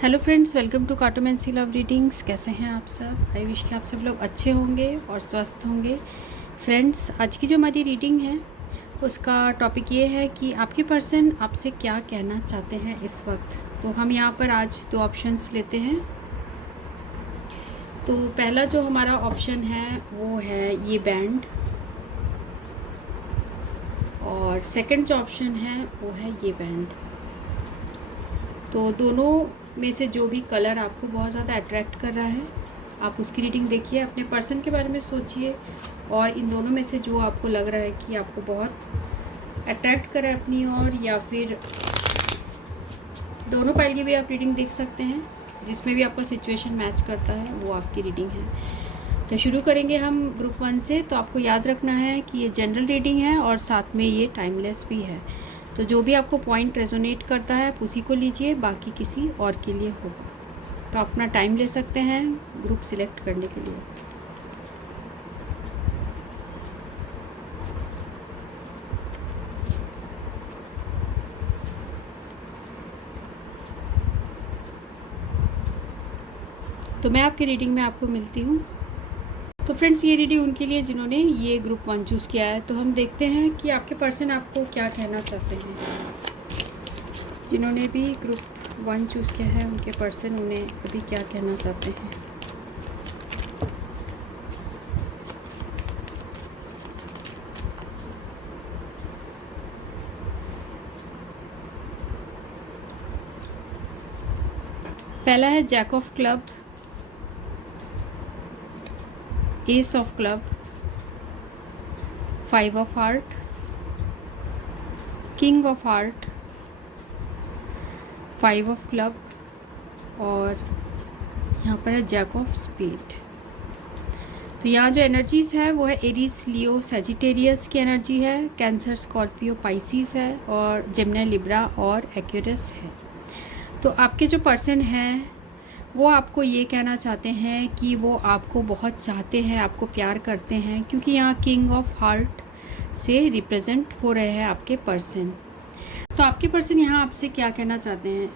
Hello friends, welcome to cartoon and sea love readings. कैसे हैं आप सब? आई विश कि आप सब लोग अच्छे होंगे और स्वस्थ होंगे। फ्रेंड्स, आज की जो हमारी रीडिंग है उसका टॉपिक ये है कि आपके पर्सन आपसे क्या कहना चाहते हैं इस वक्त। तो हम यहाँ पर आज दो ऑप्शंस लेते हैं। तो पहला जो हमारा ऑप्शन है वो है ये बैंड, और सेकंड जो ऑप्शन है वो है ये बैंड। तो दोनों में से जो भी कलर आपको बहुत ज़्यादा अट्रैक्ट कर रहा है आप उसकी रीडिंग देखिए, अपने पर्सन के बारे में सोचिए, और इन दोनों में से जो आपको लग रहा है कि आपको बहुत अट्रैक्ट कर रहा है अपनी ओर, या फिर दोनों पाइल की भी आप रीडिंग देख सकते हैं। जिसमें भी आपका सिचुएशन मैच करता है वो आपकी रीडिंग है। तो शुरू करेंगे हम ग्रुप 1 से। तो आपको याद रखना है कि ये जनरल रीडिंग है और साथ में ये टाइमलेस भी है। तो जो भी आपको पॉइंट रेजोनेट करता है आप उसी को लीजिए, बाकी किसी और के लिए होगा। तो अपना टाइम ले सकते हैं ग्रुप सिलेक्ट करने के लिए। तो मैं आपकी रीडिंग में आपको मिलती हूँ। तो फ्रेंड्स, ये रीडिंग उनके लिए जिन्होंने ये ग्रुप 1 चूज़ किया है। तो हम देखते हैं कि आपके पर्सन आपको क्या कहना चाहते हैं। जिन्होंने भी ग्रुप 1 चूज़ किया है उनके पर्सन उन्हें अभी क्या कहना चाहते हैं। पहला है jack of club, ace of club, 5 of heart, king of heart, 5 of club, और यहाँ पर है जैक ऑफ स्पीड। तो यहाँ जो एनर्जीज़ है वो है एरीज, लियो, सैजिटेरियस की एनर्जी है, कैंसर, स्कॉर्पियो, पाइसिस है, और जेमिनी, लिब्रा और एक्वेरियस है। तो आपके जो पर्सन हैं वो आपको ये कहना चाहते हैं कि वो आपको बहुत चाहते हैं, आपको प्यार करते हैं, क्योंकि यहाँ किंग ऑफ हार्ट से रिप्रेजेंट हो रहे हैं आपके पर्सन। तो आपके पर्सन यहाँ आपसे क्या कहना चाहते हैं।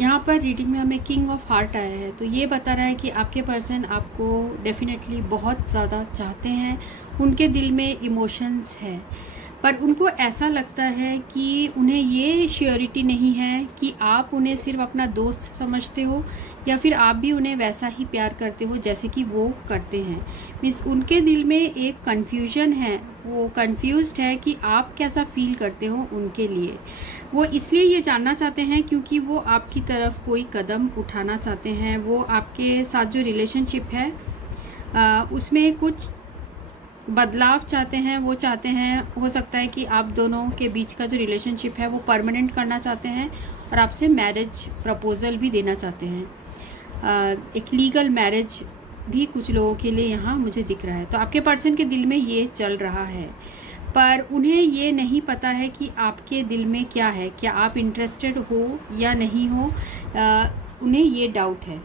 यहाँ पर रीडिंग में हमें किंग ऑफ हार्ट आया है। तो ये बता रहा है कि आपके पर्सन आपको डेफिनेटली बहुत ज़्यादा चाहते हैं, उनके दिल में इमोशंस है, पर उनको ऐसा लगता है कि उन्हें ये श्योरिटी नहीं है कि आप उन्हें सिर्फ अपना दोस्त समझते हो या फिर आप भी उन्हें वैसा ही प्यार करते हो जैसे कि वो करते हैं। मीन्स उनके दिल में एक कन्फ्यूजन है, वो कन्फ्यूज्ड है कि आप कैसा फील करते हो उनके लिए। वो इसलिए ये जानना चाहते हैं क्योंकि वो आपकी तरफ कोई कदम उठाना चाहते हैं। वो आपके साथ जो रिलेशनशिप है उसमें कुछ बदलाव चाहते हैं। वो चाहते हैं, हो सकता है कि आप दोनों के बीच का जो रिलेशनशिप है वो परमानेंट करना चाहते हैं, और आपसे मैरिज प्रपोज़ल भी देना चाहते हैं। एक लीगल मैरिज भी कुछ लोगों के लिए यहाँ मुझे दिख रहा है। तो आपके पर्सन के दिल में ये चल रहा है, पर उन्हें ये नहीं पता है कि आपके दिल में क्या है, क्या आप इंटरेस्टेड हो या नहीं हो। उन्हें ये डाउट है।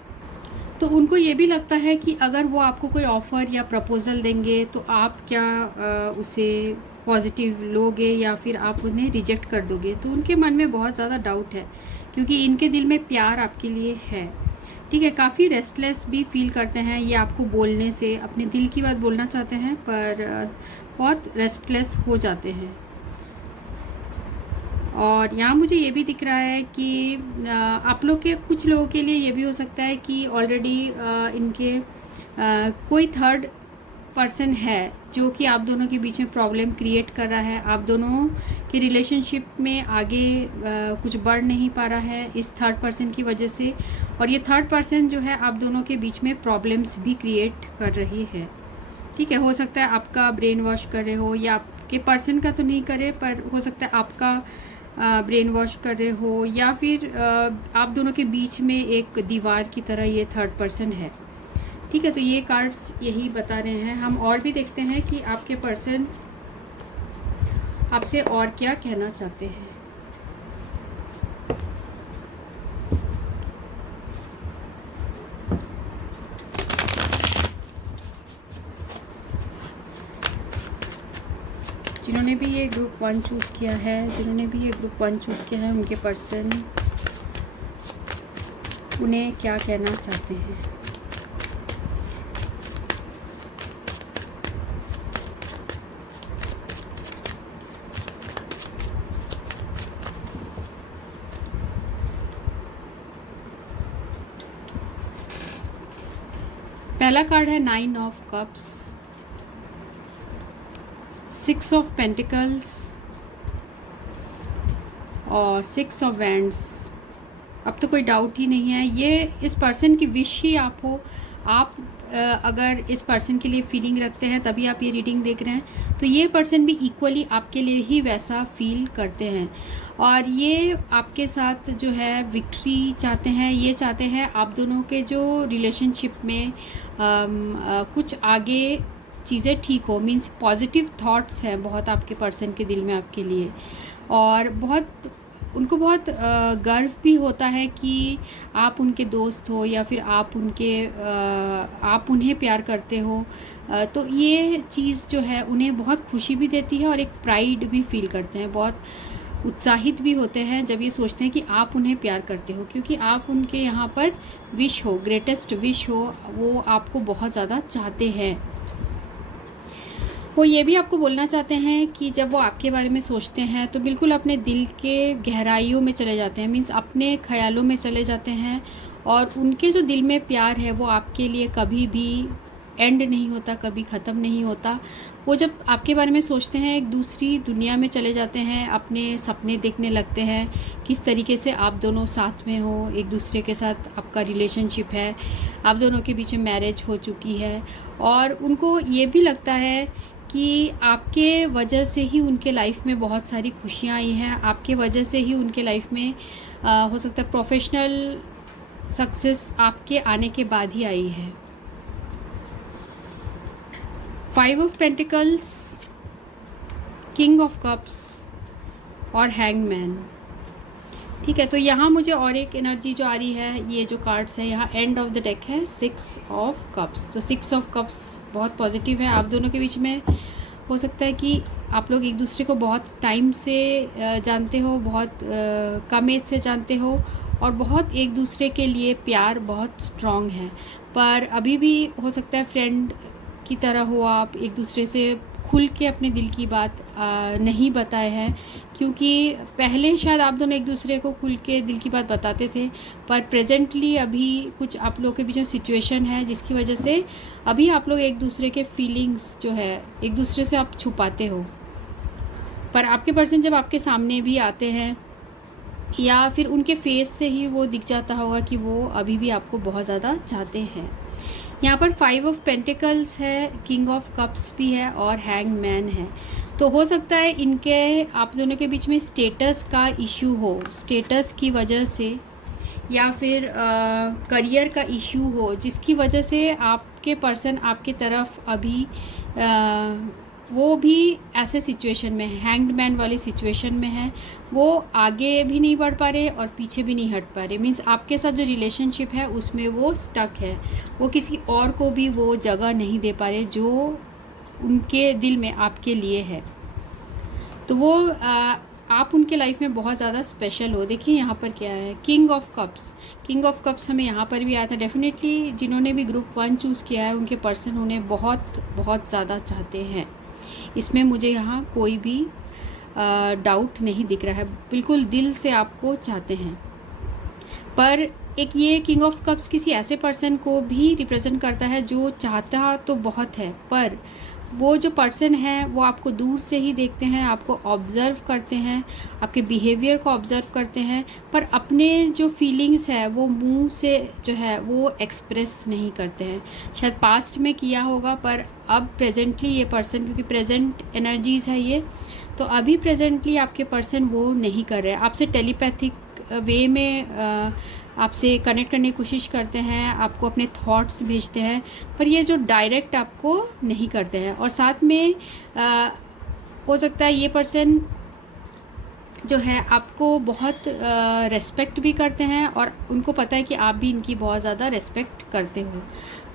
तो उनको ये भी लगता है कि अगर वो आपको कोई ऑफ़र या प्रपोज़ल देंगे तो आप क्या उसे पॉजिटिव लोगे या फिर आप उन्हें रिजेक्ट कर दोगे। तो उनके मन में बहुत ज़्यादा डाउट है, क्योंकि इनके दिल में प्यार आपके लिए है। ठीक है, काफ़ी रेस्टलेस भी फील करते हैं ये आपको बोलने से, अपने दिल की बात बोलना चाहते हैं पर बहुत रेस्टलेस हो जाते हैं। और यहाँ मुझे ये भी दिख रहा है कि आप लोग के कुछ लोगों के लिए ये भी हो सकता है कि ऑलरेडी इनके कोई थर्ड पर्सन है जो कि आप दोनों के बीच में प्रॉब्लम क्रिएट कर रहा है। आप दोनों के रिलेशनशिप में आगे कुछ बढ़ नहीं पा रहा है इस थर्ड पर्सन की वजह से, और ये थर्ड पर्सन जो है आप दोनों के बीच में प्रॉब्लम्स भी क्रिएट कर रही है। ठीक है, हो सकता है आपका ब्रेन वॉश करे हो, या आपके पर्सन का तो नहीं करे पर हो सकता है आपका ब्रेन वॉश कर रहे हो, या फिर आप दोनों के बीच में एक दीवार की तरह ये थर्ड पर्सन है। ठीक है, तो ये कार्ड्स यही बता रहे हैं। हम और भी देखते हैं कि आपके पर्सन आपसे और क्या कहना चाहते हैं। जिन्होंने भी ये ग्रुप 1 चूज़ किया है, उनके पर्सन उन्हें क्या कहना चाहते हैं। पहला कार्ड है 9 ऑफ कप्स, 6 ऑफ पेंटिकल्स और 6 ऑफ वैंड्स। अब तो कोई डाउट ही नहीं है, ये इस पर्सन की विश ही आप हो। आप अगर इस पर्सन के लिए फीलिंग रखते हैं तभी आप ये रीडिंग देख रहे हैं, तो ये पर्सन भी इक्वली आपके लिए ही वैसा फील करते हैं और ये आपके साथ जो है विक्ट्री चाहते हैं। ये चाहते हैं आप दोनों के जो रिलेशनशिप में कुछ आगे चीज़ें ठीक हो, मीन्स पॉजिटिव थॉट्स हैं बहुत आपके पर्सन के दिल में आपके लिए, और उनको बहुत गर्व भी होता है कि आप उनके दोस्त हो या फिर आप उन्हें प्यार करते हो। तो ये चीज़ जो है उन्हें बहुत खुशी भी देती है और एक प्राइड भी फील करते हैं, बहुत उत्साहित भी होते हैं जब ये सोचते हैं कि आप उन्हें प्यार करते हो, क्योंकि आप उनके यहाँ पर विश हो, ग्रेटेस्ट विश हो, वो आपको बहुत ज़्यादा चाहते हैं। वो ये भी आपको बोलना चाहते हैं कि जब वो आपके बारे में सोचते हैं तो बिल्कुल अपने दिल के गहराइयों में चले जाते हैं, मीन्स अपने ख्यालों में चले जाते हैं, और उनके जो दिल में प्यार है वो आपके लिए कभी भी एंड नहीं होता, कभी ख़त्म नहीं होता। वो जब आपके बारे में सोचते हैं एक दूसरी दुनिया में चले जाते हैं, अपने सपने देखने लगते हैं, किस तरीके से आप दोनों साथ में हो, एक दूसरे के साथ आपका रिलेशनशिप है, आप दोनों के बीच में मैरिज हो चुकी है, और उनको ये भी लगता है कि आपके वजह से ही उनके लाइफ में बहुत सारी खुशियाँ आई हैं, आपके वजह से ही उनके लाइफ में हो सकता है प्रोफेशनल सक्सेस आपके आने के बाद ही आई है। 5 of pentacles, king of cups और हैंगमैन। ठीक है, तो यहाँ मुझे और एक एनर्जी जो आ रही है, ये जो कार्ड्स है यहाँ एंड ऑफ द डेक है 6 ऑफ कप्स। तो 6 ऑफ कप्स बहुत पॉजिटिव है। आप दोनों के बीच में हो सकता है कि आप लोग एक दूसरे को बहुत टाइम से जानते हो, बहुत कम एज से जानते हो, और बहुत एक दूसरे के लिए प्यार बहुत स्ट्रॉन्ग है, पर अभी भी हो सकता है फ्रेंड की तरह हो, आप एक दूसरे से खुल के अपने दिल की बात नहीं बताए हैं, क्योंकि पहले शायद आप दोनों एक दूसरे को खुल के दिल की बात बताते थे, पर प्रेजेंटली अभी कुछ आप लोगों के बीच में सिचुएशन है जिसकी वजह से अभी आप लोग एक दूसरे के फीलिंग्स जो है एक दूसरे से आप छुपाते हो। पर आपके पर्सन जब आपके सामने भी आते हैं या फिर उनके फेस से ही वो दिख जाता होगा कि वो अभी भी आपको बहुत ज़्यादा चाहते हैं। यहाँ पर 5 ऑफ पेंटिकल्स है, किंग ऑफ कप्स भी है और हैंगमैन है। तो हो सकता है इनके आप दोनों के बीच में स्टेटस का इशू हो, स्टेटस की वजह से, या फिर करियर का इशू हो, जिसकी वजह से आपके पर्सन आपकी तरफ अभी वो भी ऐसे सिचुएशन में है, हैंग्ड मैन वाली सिचुएशन में है। वो आगे भी नहीं बढ़ पा रहे और पीछे भी नहीं हट पा रहे, मीन्स आपके साथ जो रिलेशनशिप है उसमें वो स्टक है, वो किसी और को भी वो जगह नहीं दे पा रहे जो उनके दिल में आपके लिए है। तो वो आप उनके लाइफ में बहुत ज़्यादा स्पेशल हो। देखिए यहाँ पर क्या है, king of cups. King of cups हमें यहाँ पर भी आया था। डेफिनेटली जिन्होंने भी ग्रुप 1 चूज़ किया है उनके पर्सन उन्हें बहुत बहुत ज़्यादा चाहते हैं, इसमें मुझे यहाँ कोई भी डाउट नहीं दिख रहा है, बिल्कुल दिल से आपको चाहते हैं। पर एक ये किंग ऑफ कप्स किसी ऐसे पर्सन को भी रिप्रेजेंट करता है जो चाहता तो बहुत है, पर वो जो पर्सन है वो आपको दूर से ही देखते हैं, आपको ऑब्ज़र्व करते हैं, आपके बिहेवियर को ऑब्ज़र्व करते हैं, पर अपने जो फीलिंग्स है वो मुंह से जो है वो एक्सप्रेस नहीं करते हैं। शायद पास्ट में किया होगा, पर अब प्रेजेंटली ये पर्सन, क्योंकि प्रेजेंट एनर्जीज़ है ये, तो अभी प्रेजेंटली आपके पर्सन वो नहीं कर रहे। आपसे टेलीपैथिक वे में आपसे कनेक्ट करने की कोशिश करते हैं, आपको अपने थॉट्स भेजते हैं, पर ये जो डायरेक्ट आपको नहीं करते हैं। और साथ में हो सकता है ये पर्सन जो है आपको बहुत रेस्पेक्ट भी करते हैं और उनको पता है कि आप भी इनकी बहुत ज़्यादा रेस्पेक्ट करते हो,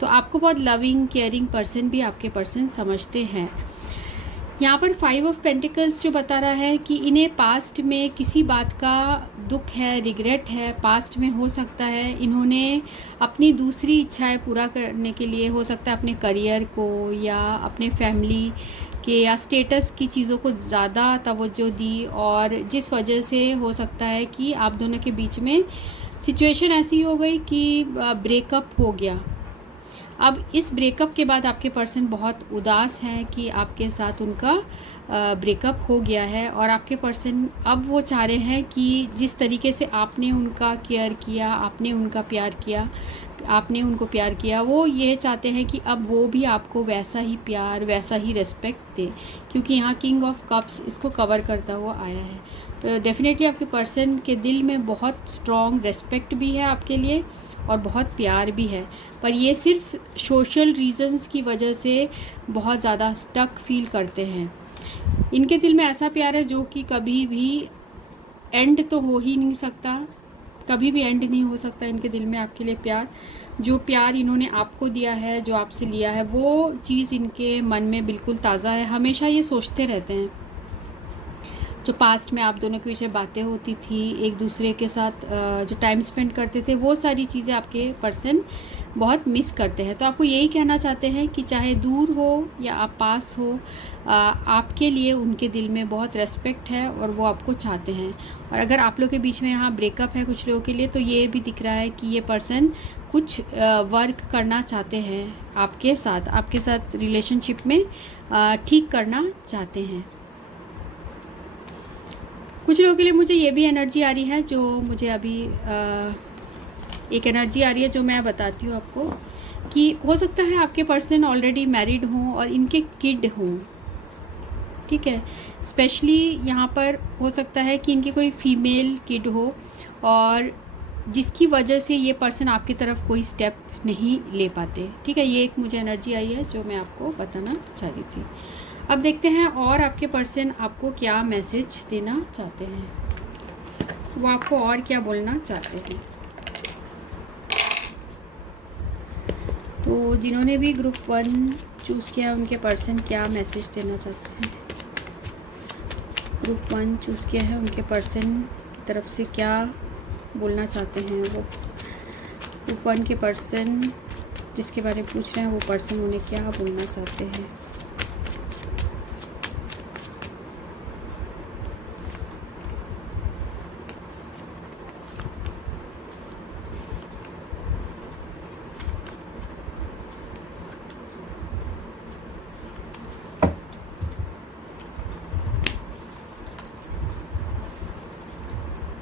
तो आपको बहुत लविंग केयरिंग पर्सन भी आपके पर्सन समझते हैं। यहाँ पर 5 ऑफ पेंटिकल्स जो बता रहा है कि इन्हें पास्ट में किसी बात का दुख है, रिग्रेट है, पास्ट में हो सकता है इन्होंने अपनी दूसरी इच्छाएं पूरा करने के लिए, हो सकता है अपने करियर को या अपने फैमिली के या स्टेटस की चीज़ों को ज़्यादा तवज्जो दी, और जिस वजह से हो सकता है कि आप दोनों के बीच में सिचुएशन ऐसी हो गई कि ब्रेकअप हो गया। अब इस ब्रेकअप के बाद आपके पर्सन बहुत उदास हैं कि आपके साथ उनका ब्रेकअप हो गया है, और आपके पर्सन अब वो चाह रहे हैं कि जिस तरीके से आपने उनका केयर किया, आपने उनका प्यार किया, आपने उनको प्यार किया, वो ये चाहते हैं कि अब वो भी आपको वैसा ही प्यार, वैसा ही रिस्पेक्ट दे, क्योंकि यहाँ किंग ऑफ कप्स इसको कवर करता हुआ आया है। तो डेफिनेटली आपके पर्सन के दिल में बहुत स्ट्रॉन्ग रिस्पेक्ट भी है आपके लिए और बहुत प्यार भी है, पर ये सिर्फ सोशल रीजंस की वजह से बहुत ज़्यादा स्टक फील करते हैं। इनके दिल में ऐसा प्यार है जो कि कभी भी एंड तो हो ही नहीं सकता, कभी भी एंड नहीं हो सकता इनके दिल में आपके लिए प्यार। जो प्यार इन्होंने आपको दिया है, जो आपसे लिया है, वो चीज़ इनके मन में बिल्कुल ताज़ा है। हमेशा ये सोचते रहते हैं जो पास्ट में आप दोनों के पीछे बातें होती थी, एक दूसरे के साथ जो टाइम स्पेंड करते थे, वो सारी चीज़ें आपके पर्सन बहुत मिस करते हैं। तो आपको यही कहना चाहते हैं कि चाहे दूर हो या आप पास हो, आपके लिए उनके दिल में बहुत रेस्पेक्ट है और वो आपको चाहते हैं। और अगर आप लोग के बीच में यहाँ ब्रेकअप है कुछ लोगों के लिए, तो ये भी दिख रहा है कि ये पर्सन कुछ वर्क करना चाहते हैं आपके साथ रिलेशनशिप में ठीक करना चाहते हैं। कुछ लोगों के लिए मुझे ये भी एनर्जी आ रही है, जो मुझे अभी एक एनर्जी आ रही है जो मैं बताती हूँ आपको, कि हो सकता है आपके पर्सन ऑलरेडी मैरिड हों और इनके किड हों, ठीक है। स्पेशली यहाँ पर हो सकता है कि इनकी कोई फीमेल किड हो, और जिसकी वजह से ये पर्सन आपकी तरफ कोई स्टेप नहीं ले पाते, ठीक है। ये एक मुझे एनर्जी आई है जो मैं आपको बताना चाह रही थी। अब देखते हैं और आपके पर्सन आपको क्या मैसेज देना चाहते हैं, वो आपको और क्या बोलना चाहते हैं। तो जिन्होंने भी ग्रुप 1 चूज़ किया उनके पर्सन क्या मैसेज देना चाहते हैं, ग्रुप 1 चूज़ किया है उनके पर्सन की तरफ से क्या बोलना चाहते हैं। वो ग्रुप 1 के पर्सन जिसके बारे में पूछ रहे हैं, वो पर्सन उन्हें क्या बोलना चाहते हैं।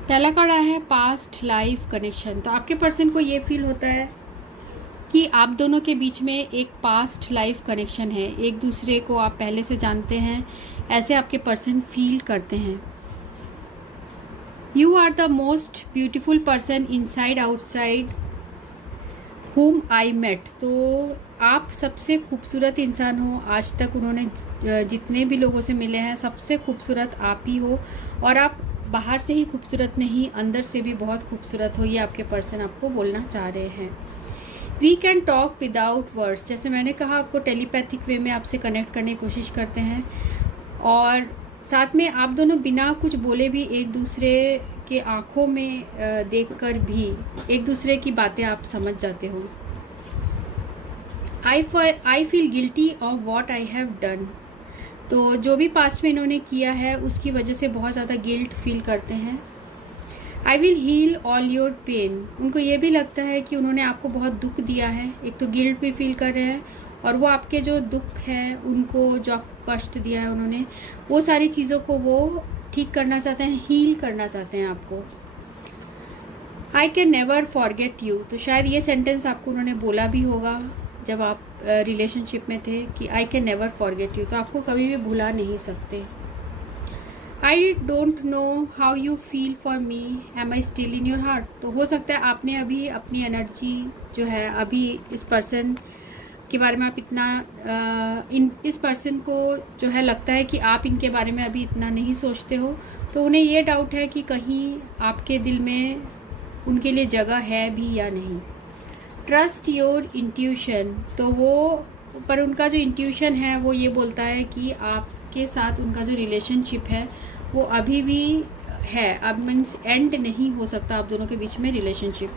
पहला कार्ड आया है पास्ट लाइफ कनेक्शन। तो आपके पर्सन को ये फील होता है कि आप दोनों के बीच में एक पास्ट लाइफ कनेक्शन है, एक दूसरे को आप पहले से जानते हैं, ऐसे आपके पर्सन फील करते हैं। You are the most beautiful person inside outside whom I met. तो आप सबसे खूबसूरत इंसान हो, आज तक उन्होंने जितने भी लोगों से मिले हैं सबसे खूबसूरत आप ही हो, और आप बाहर से ही खूबसूरत नहीं, अंदर से भी बहुत खूबसूरत हो, ये आपके पर्सन आपको बोलना चाह रहे हैं। We can talk without words, जैसे मैंने कहा आपको टेलीपैथिक वे में आपसे कनेक्ट करने की कोशिश करते हैं, और साथ में आप दोनों बिना कुछ बोले भी एक दूसरे के आँखों में देखकर भी एक दूसरे की बातें आप समझ जाते हो। I feel guilty of what I have done. तो जो भी पास्ट में इन्होंने किया है उसकी वजह से बहुत ज़्यादा गिल्ट फील करते हैं। I will heal all your pain. उनको ये भी लगता है कि उन्होंने आपको बहुत दुख दिया है, एक तो गिल्ट भी फील कर रहे हैं, और वो आपके जो दुख है, उनको जो आपको कष्ट दिया है उन्होंने, वो सारी चीज़ों को वो ठीक करना चाहते हैं, हील करना चाहते हैं आपको। आई कैन नेवर फॉरगेट यू। तो शायद ये सेंटेंस आपको उन्होंने बोला भी होगा जब आप रिलेशनशिप में थे कि I can never forget you, तो आपको कभी भी भुला नहीं सकते। I don't know how you feel for me, am I still in your heart. तो हो सकता है आपने अभी अपनी एनर्जी जो है, अभी इस पर्सन के बारे में आप इतना इस पर्सन को जो है लगता है कि आप इनके बारे में अभी इतना नहीं सोचते हो, तो उन्हें ये डाउट है कि कहीं आपके दिल में उनके लिए जगह है भी या नहीं। Trust your intuition. तो वो पर उनका जो इंट्यूशन है वो ये बोलता है कि आप आपके साथ उनका जो रिलेशनशिप है वो अभी भी है, अब मीन्स एंड नहीं हो सकता आप दोनों के बीच में रिलेशनशिप।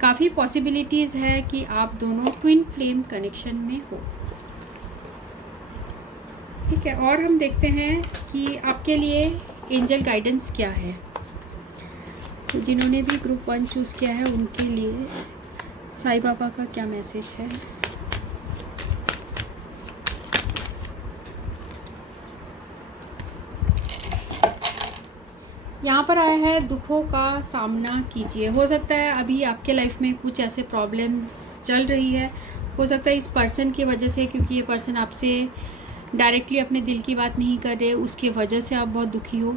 काफ़ी पॉसिबिलिटीज़ है कि आप दोनों ट्विन फ्लेम कनेक्शन में हो। ठीक है, और हम देखते हैं कि आपके लिए एंजल गाइडेंस क्या है। तो जिन्होंने भी ग्रुप 1 चूज़ किया है उनके लिए साईं बाबा का क्या मैसेज है। यहाँ पर आया है दुखों का सामना कीजिए। हो सकता है अभी आपके लाइफ में कुछ ऐसे प्रॉब्लम्स चल रही है, हो सकता है इस पर्सन की वजह से, क्योंकि ये पर्सन आपसे डायरेक्टली अपने दिल की बात नहीं कर रहे, उसके वजह से आप बहुत दुखी हो।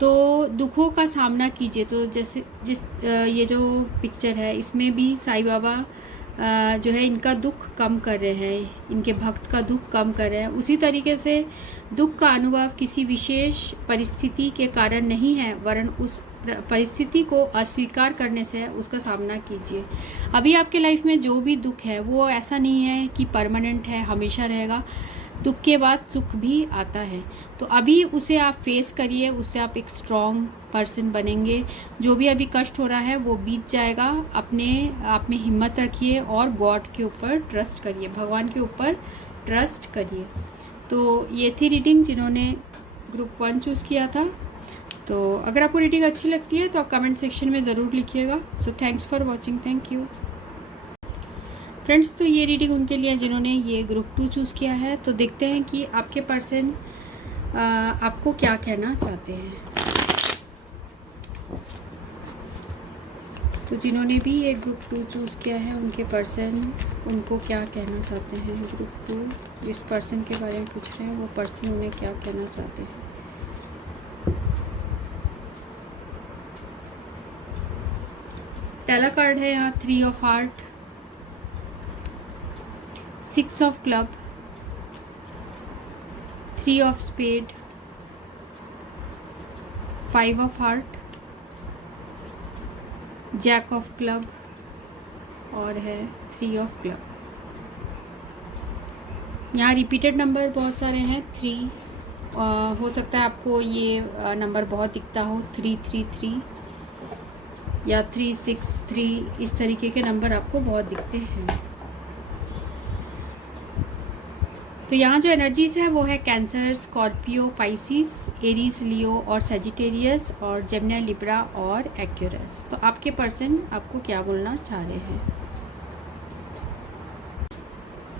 तो दुखों का सामना कीजिए। तो जैसे ये जो पिक्चर है इसमें भी साईं बाबा जो है इनका दुख कम कर रहे हैं, इनके भक्त का दुख कम कर रहे हैं। उसी तरीके से दुख का अनुभव किसी विशेष परिस्थिति के कारण नहीं है, वरन उस परिस्थिति को अस्वीकार करने से उसका सामना कीजिए। अभी आपके लाइफ में जो भी दुख है वो ऐसा नहीं है कि परमानेंट है, हमेशा रहेगा। दुख के बाद सुख भी आता है, तो अभी उसे आप फेस करिए, उससे आप एक स्ट्रॉन्ग पर्सन बनेंगे। जो भी अभी कष्ट हो रहा है वो बीत जाएगा। अपने आप में हिम्मत रखिए और गॉड के ऊपर ट्रस्ट करिए, भगवान के ऊपर ट्रस्ट करिए। तो ये थी रीडिंग जिन्होंने ग्रुप 1 चूज़ किया था। तो अगर आपको रीडिंग अच्छी लगती है तो आप कमेंट सेक्शन में ज़रूर लिखिएगा। So thanks for watching, thank you friends. तो ये रीडिंग उनके लिए जिन्होंने ये ग्रुप 2 चूज़ किया है। तो देखते हैं कि आपके पर्सन आपको क्या कहना चाहते हैं। तो जिन्होंने भी ये ग्रुप 2 चूज़ किया है उनके पर्सन उनको क्या कहना चाहते हैं। ग्रुप 2 जिस पर्सन के बारे में पूछ रहे हैं वो पर्सन उन्हें क्या कहना चाहते हैं। पहला कार्ड है यहाँ 3 of heart, 6 of club, 3 of spade, 5 of heart, jack of club और है 3 ऑफ क्लब। यहाँ रिपीटेड नंबर बहुत सारे हैं। 3 हो सकता है आपको ये नंबर बहुत दिखता हो, 333 या 363, इस तरीके के नंबर आपको बहुत दिखते हैं। तो यहाँ जो एनर्जीज़ है वो है कैंसर, स्कॉर्पियो, पाइसिस, एरीज, लियो और सेजिटेरियस और जेमिनी, लिब्रा और एक्वेरियस। तो आपके पर्सन आपको क्या बोलना चाह रहे हैं।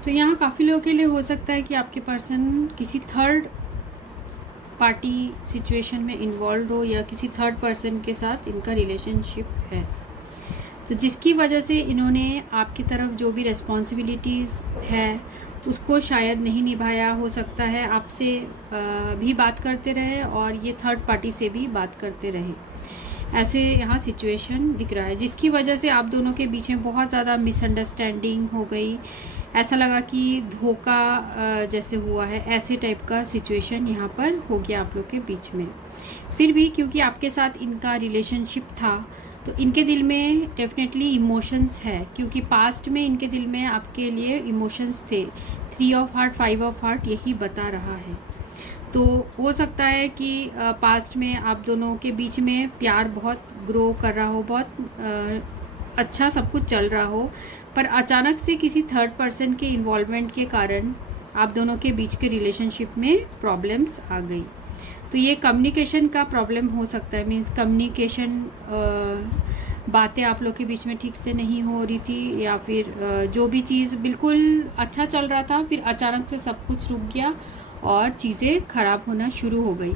तो यहाँ काफ़ी लोगों के लिए हो सकता है कि आपके पर्सन किसी थर्ड पार्टी सिचुएशन में इन्वॉल्व हो या किसी थर्ड पर्सन के साथ इनका रिलेशनशिप है, तो जिसकी वजह से इन्होंने आपकी तरफ जो भी रिस्पॉन्सिबिलिटीज़ है उसको शायद नहीं निभाया। हो सकता है आपसे भी बात करते रहे और ये थर्ड पार्टी से भी बात करते रहे, ऐसे यहाँ सिचुएशन दिख रहा है, जिसकी वजह से आप दोनों के बीच में बहुत ज़्यादा मिसअंडरस्टैंडिंग हो गई। ऐसा लगा कि धोखा जैसे हुआ है, ऐसे टाइप का सिचुएशन यहाँ पर हो गया आप लोग के बीच में। फिर भी क्योंकि आपके साथ इनका रिलेशनशिप था तो इनके दिल में डेफिनेटली इमोशंस है, क्योंकि पास्ट में इनके दिल में आपके लिए इमोशंस थे। 3 ऑफ हार्ट, 5 ऑफ हार्ट यही बता रहा है। तो हो सकता है कि पास्ट में आप दोनों के बीच में प्यार बहुत ग्रो कर रहा हो, बहुत अच्छा सब कुछ चल रहा हो, पर अचानक से किसी थर्ड पर्सन के इन्वॉल्वमेंट के कारण आप दोनों के बीच के रिलेशनशिप में प्रॉब्लम्स आ गई। तो ये कम्युनिकेशन का प्रॉब्लम हो सकता है, मीन्स कम्युनिकेशन बातें आप लोग के बीच में ठीक से नहीं हो रही थी, या फिर जो भी चीज़ बिल्कुल अच्छा चल रहा था फिर अचानक से सब कुछ रुक गया और चीज़ें ख़राब होना शुरू हो गई।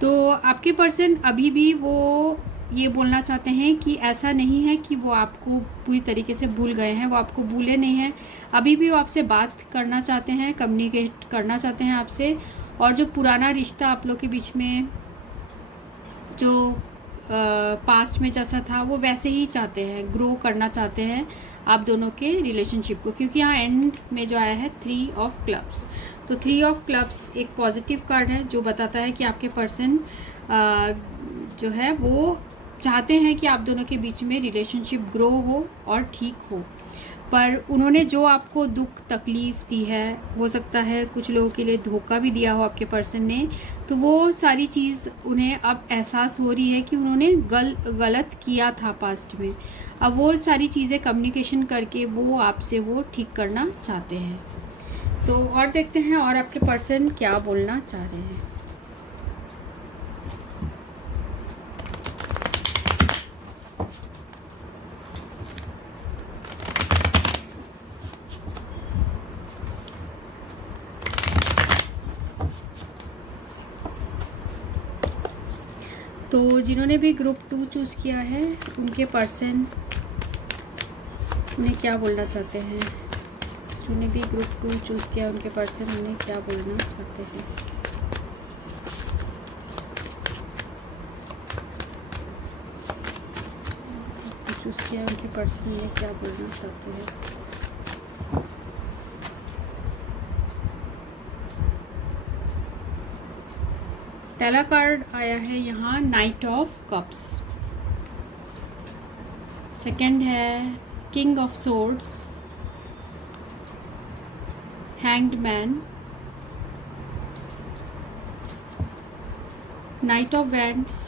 तो आपके पर्सन अभी भी वो ये बोलना चाहते हैं कि ऐसा नहीं है कि वो आपको पूरी तरीके से भूल गए हैं, वो आपको भूले नहीं हैं, अभी भी वो आपसे बात करना चाहते हैं, कम्युनिकेट करना चाहते हैं आपसे। और जो पुराना रिश्ता आप लोग के बीच में जो पास्ट में जैसा था वो वैसे ही चाहते हैं, ग्रो करना चाहते हैं आप दोनों के रिलेशनशिप को, क्योंकि यहाँ एंड में जो आया है 3 ऑफ क्लब्स। तो 3 ऑफ क्लब्स एक पॉजिटिव कार्ड है जो बताता है कि आपके पर्सन जो है वो चाहते हैं कि आप दोनों के बीच में रिलेशनशिप ग्रो हो और ठीक हो, पर उन्होंने जो आपको दुख तकलीफ़ दी है, हो सकता है कुछ लोगों के लिए धोखा भी दिया हो आपके पर्सन ने, तो वो सारी चीज़ उन्हें अब एहसास हो रही है कि उन्होंने गलत किया था पास्ट में। अब वो सारी चीज़ें कम्युनिकेशन करके वो आपसे वो ठीक करना चाहते हैं। तो और देखते हैं और आपके पर्सन क्या बोलना चाह रहे हैं। तो जिन्होंने भी ग्रुप 2 चूज़ किया है उनके पर्सन उन्हें क्या बोलना चाहते हैं, जिन्होंने भी ग्रुप 2 चूज़ किया उनके पर्सन उन्हें क्या बोलना चाहते हैं। चूज़ किया उनके पर्सन उन्हें क्या बोलना चाहते हैं। पहला कार्ड आया है यहाँ नाइट ऑफ कप्स, सेकंड है king of swords, hanged man, night of wands,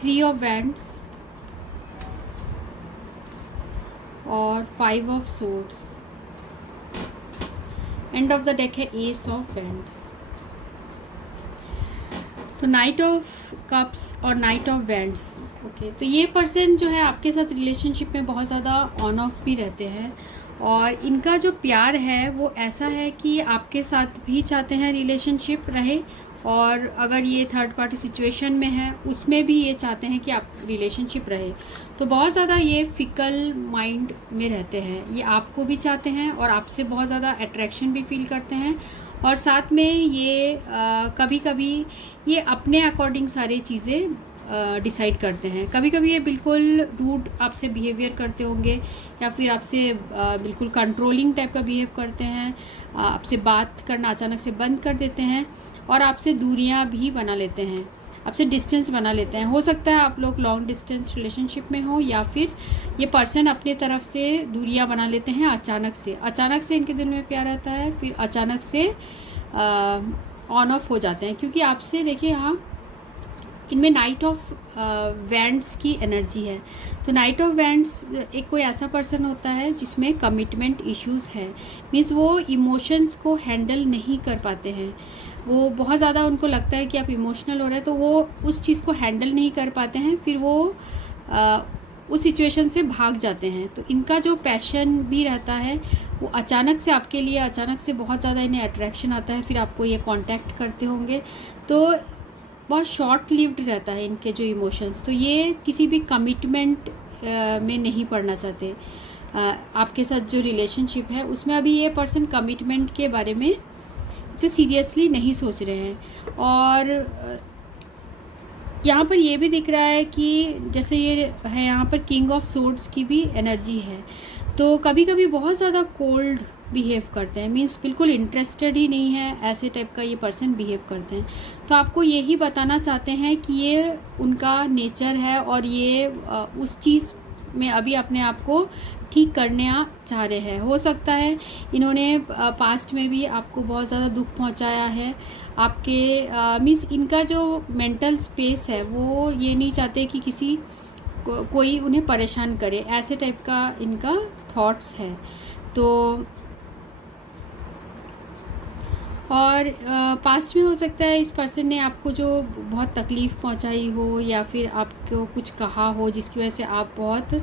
three of wands और 5 of swords. End of the deck है एस ऑफ वैंड्स। तो नाइट ऑफ कप्स और नाइट ऑफ वैंड्स, ओके, तो ये person जो है आपके साथ रिलेशनशिप में बहुत ज़्यादा ऑन ऑफ भी रहते हैं, और इनका जो प्यार है वो ऐसा है कि आपके साथ भी चाहते हैं रिलेशनशिप रहे, और अगर ये थर्ड पार्टी सिचुएशन में है उसमें भी ये चाहते हैं कि आप रिलेशनशिप रहे। तो बहुत ज़्यादा ये फिकल माइंड में रहते हैं, ये आपको भी चाहते हैं और आपसे बहुत ज़्यादा अट्रैक्शन भी फील करते हैं, और साथ में ये कभी कभी ये अपने अकॉर्डिंग सारी चीज़ें डिसाइड करते हैं। कभी कभी ये बिल्कुल रूड आपसे बिहेवियर करते होंगे, या फिर आपसे बिल्कुल कंट्रोलिंग टाइप का बिहेव करते हैं, आपसे बात करना अचानक से बंद कर देते हैं, और आपसे दूरियां भी बना लेते हैं, आपसे डिस्टेंस बना लेते हैं। हो सकता है आप लोग लॉन्ग डिस्टेंस रिलेशनशिप में हो, या फिर ये पर्सन अपने तरफ से दूरियां बना लेते हैं अचानक से इनके दिल में प्यार आता है, फिर अचानक से ऑन ऑफ हो जाते हैं, क्योंकि आपसे देखिए यहाँ इनमें नाइट ऑफ वैंड्स की एनर्जी है। तो नाइट ऑफ वैंड्स एक कोई ऐसा पर्सन होता है जिसमें कमिटमेंट इश्यूज़ है, मीन्स वो इमोशंस को हैंडल नहीं कर पाते हैं, वो बहुत ज़्यादा उनको लगता है कि आप इमोशनल हो रहे हैं, तो वो उस चीज़ को हैंडल नहीं कर पाते हैं, फिर वो उस सिचुएशन से भाग जाते हैं। तो इनका जो पैशन भी रहता है वो अचानक से आपके लिए, अचानक से बहुत ज़्यादा इन्हें अट्रैक्शन आता है, फिर आपको ये कांटेक्ट करते होंगे, तो बहुत शॉर्ट लिव्ड रहता है इनके जो इमोशंस। तो ये किसी भी कमिटमेंट में नहीं पड़ना चाहते। आपके साथ जो रिलेशनशिप है उसमें अभी ये पर्सन कमिटमेंट के बारे में तो सीरियसली नहीं सोच रहे हैं। और यहाँ पर ये भी दिख रहा है कि जैसे ये है यहाँ पर किंग ऑफ सोर्ड्स की भी एनर्जी है, तो कभी कभी बहुत ज़्यादा कोल्ड बिहेव करते हैं, मीन्स बिल्कुल इंटरेस्टेड ही नहीं है, ऐसे टाइप का ये पर्सन बिहेव करते हैं। तो आपको यही बताना चाहते हैं कि ये उनका नेचर है, और ये उस चीज़ में अभी अपने आप को ठीक करने चाह रहे हैं। हो सकता है इन्होंने पास्ट में भी आपको बहुत ज़्यादा दुख पहुंचाया है, आपके मीन्स इनका जो मेंटल स्पेस है वो ये नहीं चाहते कि किसी कोई उन्हें परेशान करे, ऐसे टाइप का इनका थॉट्स है। तो और पास्ट में हो सकता है इस पर्सन ने आपको जो बहुत तकलीफ़ पहुंचाई हो, या फिर आपको कुछ कहा हो जिसकी वजह से आप बहुत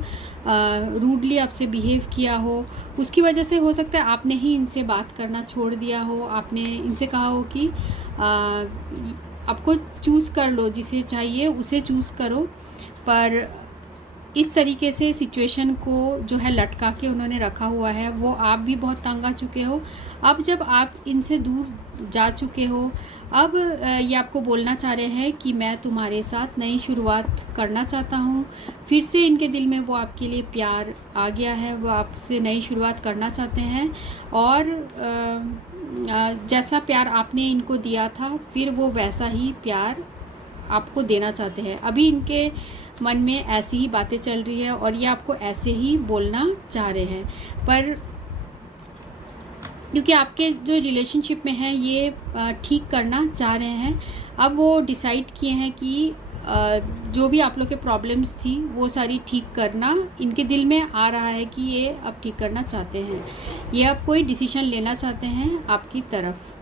रूडली आपसे बिहेव किया हो, उसकी वजह से हो सकता है आपने ही इनसे बात करना छोड़ दिया हो, आपने इनसे कहा हो कि आपको चूज़ कर लो, जिसे चाहिए उसे चूज़ करो, पर इस तरीके से सिचुएशन को जो है लटका के उन्होंने रखा हुआ है, वो आप भी बहुत तंग आ चुके हो। अब जब आप इनसे दूर जा चुके हो, अब ये आपको बोलना चाह रहे हैं कि मैं तुम्हारे साथ नई शुरुआत करना चाहता हूँ। फिर से इनके दिल में वो आपके लिए प्यार आ गया है, वो आपसे नई शुरुआत करना चाहते हैं, और जैसा प्यार आपने इनको दिया था फिर वो वैसा ही प्यार आपको देना चाहते हैं। अभी इनके मन में ऐसी ही बातें चल रही है और ये आपको ऐसे ही बोलना चाह रहे हैं, पर क्योंकि आपके जो रिलेशनशिप में हैं ये ठीक करना चाह रहे हैं। अब वो डिसाइड किए हैं कि जो भी आप लोग के प्रॉब्लम्स थी वो सारी ठीक करना इनके दिल में आ रहा है कि ये अब ठीक करना चाहते हैं। ये अब कोई डिसीजन लेना चाहते हैं आपकी तरफ,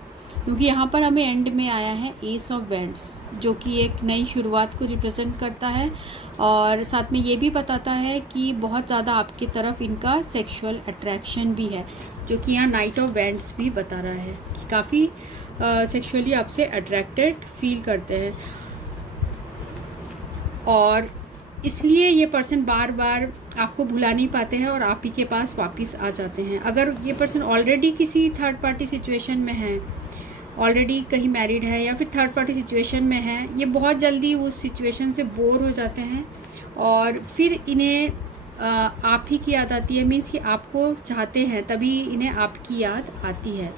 क्योंकि यहाँ पर हमें एंड में आया है एस ऑफ वैंड्स, जो कि एक नई शुरुआत को रिप्रेजेंट करता है और साथ में ये भी बताता है कि बहुत ज़्यादा आपकी तरफ इनका सेक्सुअल अट्रैक्शन भी है, जो कि यहाँ नाइट ऑफ वैंड्स भी बता रहा है कि काफ़ी सेक्सुअली आपसे अट्रैक्टेड फील करते हैं। और इसलिए ये पर्सन बार बार आपको भुला नहीं पाते हैं और आप ही के पास वापस आ जाते हैं। अगर ये पर्सन ऑलरेडी किसी थर्ड पार्टी सिचुएशन में है, ऑलरेडी कहीं मैरिड है या फिर थर्ड पार्टी सिचुएशन में है, ये बहुत जल्दी उस सिचुएशन से बोर हो जाते हैं और फिर इन्हें आप ही की याद आती है। मीन्स कि आपको चाहते हैं तभी इन्हें आपकी याद आती है,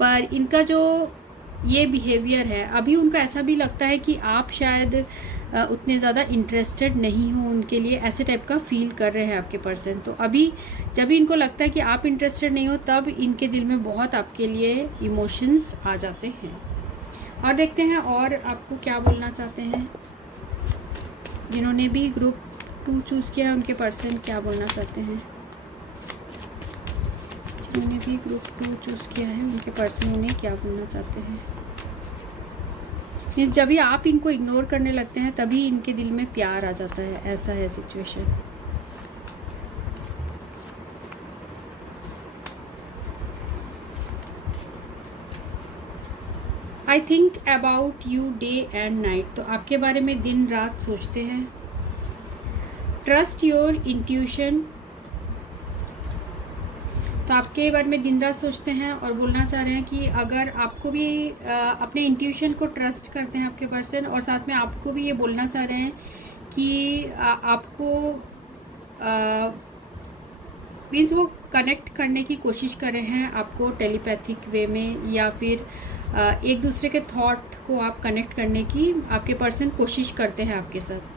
पर इनका जो ये बिहेवियर है अभी उनका ऐसा भी लगता है कि आप शायद उतने ज़्यादा इंटरेस्टेड नहीं हो उनके लिए, ऐसे टाइप का फील कर रहे हैं आपके पर्सन। तो अभी जब भी इनको लगता है कि आप इंटरेस्टेड नहीं हो तब इनके दिल में बहुत आपके लिए इमोशंस आ जाते हैं। और देखते हैं और आपको क्या बोलना चाहते हैं। जिन्होंने भी ग्रुप 2 चूज़ किया है उनके पर्सन क्या बोलना चाहते हैं। जिन्होंने भी ग्रुप 2 चूज़ किया है उनके पर्सन उन्हें क्या बोलना चाहते हैं। मीन्स जब भी आप इनको इग्नोर करने लगते हैं तभी इनके दिल में प्यार आ जाता है, ऐसा है situation. I think about you day and night, तो आपके बारे में दिन रात सोचते हैं। ट्रस्ट योर इंट्यूशन, तो आपके बारे में दिन रात सोचते हैं और बोलना चाह रहे हैं कि अगर आपको भी अपने इंट्यूशन को ट्रस्ट करते हैं आपके पर्सन, और साथ में आपको भी ये बोलना चाह रहे हैं कि आपको मीन्स वो कनेक्ट करने की कोशिश कर रहे हैं आपको टेलीपैथिक वे में, या फिर एक दूसरे के थॉट को आप कनेक्ट करने की आपके पर्सन कोशिश करते हैं आपके साथ।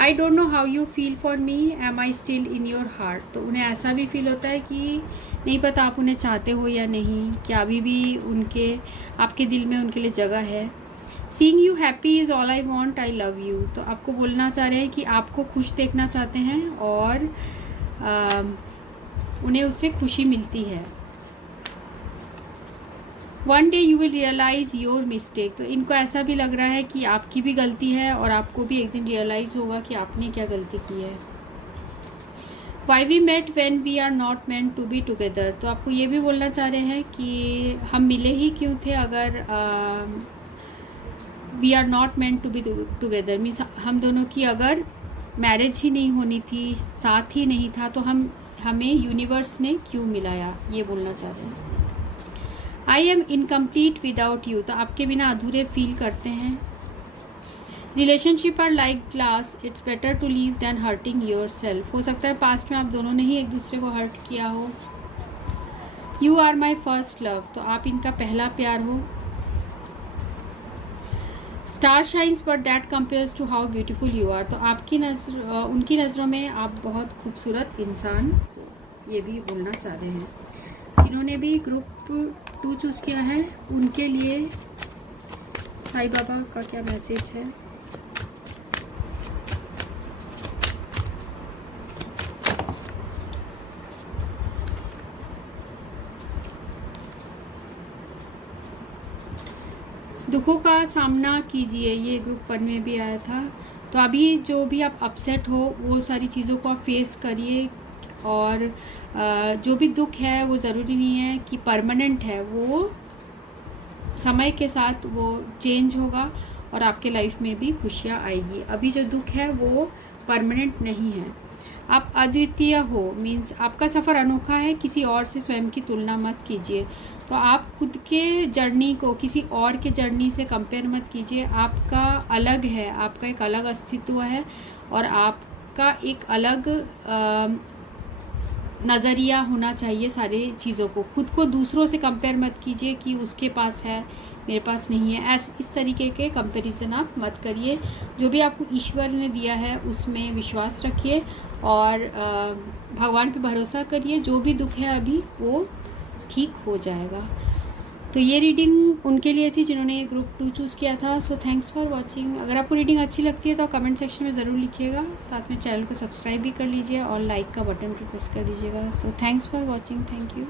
I don't know how you feel for me, am I still in your heart, तो उन्हें ऐसा भी फील होता है कि नहीं पता आप उन्हें चाहते हो या नहीं, क्या अभी भी उनके आपके दिल में उनके लिए जगह है। Seeing you happy is all I want, I love you, तो आपको बोलना चाह रहे हैं कि आपको खुश देखना चाहते हैं और उन्हें उससे खुशी मिलती है। One day you will realise your mistake, तो इनको ऐसा भी लग रहा है कि आपकी भी गलती है और आपको भी एक दिन रियलाइज़ होगा कि आपने क्या गलती की है। Why we met when we are not meant to be together, तो आपको ये भी बोलना चाह रहे हैं कि हम मिले ही क्यों थे अगर we are not meant to be together, means हम दोनों की अगर मैरिज ही नहीं होनी थी, साथ ही नहीं था, तो हमें यूनिवर्स ने क्यों मिलाया, ये बोलना चाह रहे हैं। I am incomplete without you, तो आपके बिना अधूरे फील करते हैं। Relationship are like glass, it's better to leave than hurting yourself, हो सकता है पास्ट में आप दोनों ने ही एक दूसरे को हर्ट किया हो। You are my first love, तो आप इनका पहला प्यार हो। Star shines but that compares to how beautiful you are, तो आपकी उनकी नज़रों में आप बहुत खूबसूरत इंसान, ये भी बोलना चाह रहे हैं। जिन्होंने भी ग्रुप 2 चूज़ किया है उनके लिए साईं बाबा का क्या मैसेज है। दुखों का सामना कीजिए, ये ग्रुप 1 में भी आया था। तो अभी जो भी आप अपसेट हो वो सारी चीज़ों को आप फेस करिए, और जो भी दुख है वो ज़रूरी नहीं है कि परमानेंट है, वो समय के साथ वो चेंज होगा और आपके लाइफ में भी खुशियाँ आएगी। अभी जो दुख है वो परमानेंट नहीं है। आप अद्वितीय हो, मीन्स आपका सफ़र अनोखा है, किसी और से स्वयं की तुलना मत कीजिए। तो आप खुद के जर्नी को किसी और के जर्नी से कंपेयर मत कीजिए। आपका अलग है, आपका एक अलग अस्तित्व है और आपका एक अलग नज़रिया होना चाहिए सारे चीज़ों को। खुद को दूसरों से कंपेयर मत कीजिए कि उसके पास है मेरे पास नहीं है, इस तरीके के कंपैरिजन आप मत करिए। जो भी आपको ईश्वर ने दिया है उसमें विश्वास रखिए और भगवान पे भरोसा करिए। जो भी दुख है अभी वो ठीक हो जाएगा। तो ये रीडिंग उनके लिए थी जिन्होंने ग्रुप 2 चूज़ किया था। So thanks for watching. अगर आपको रीडिंग अच्छी लगती है तो कमेंट सेक्शन में ज़रूर लिखिएगा। साथ में चैनल को सब्सक्राइब भी कर लीजिए और लाइक का बटन भी प्रेस कर दीजिएगा। So thanks for watching. Thank you.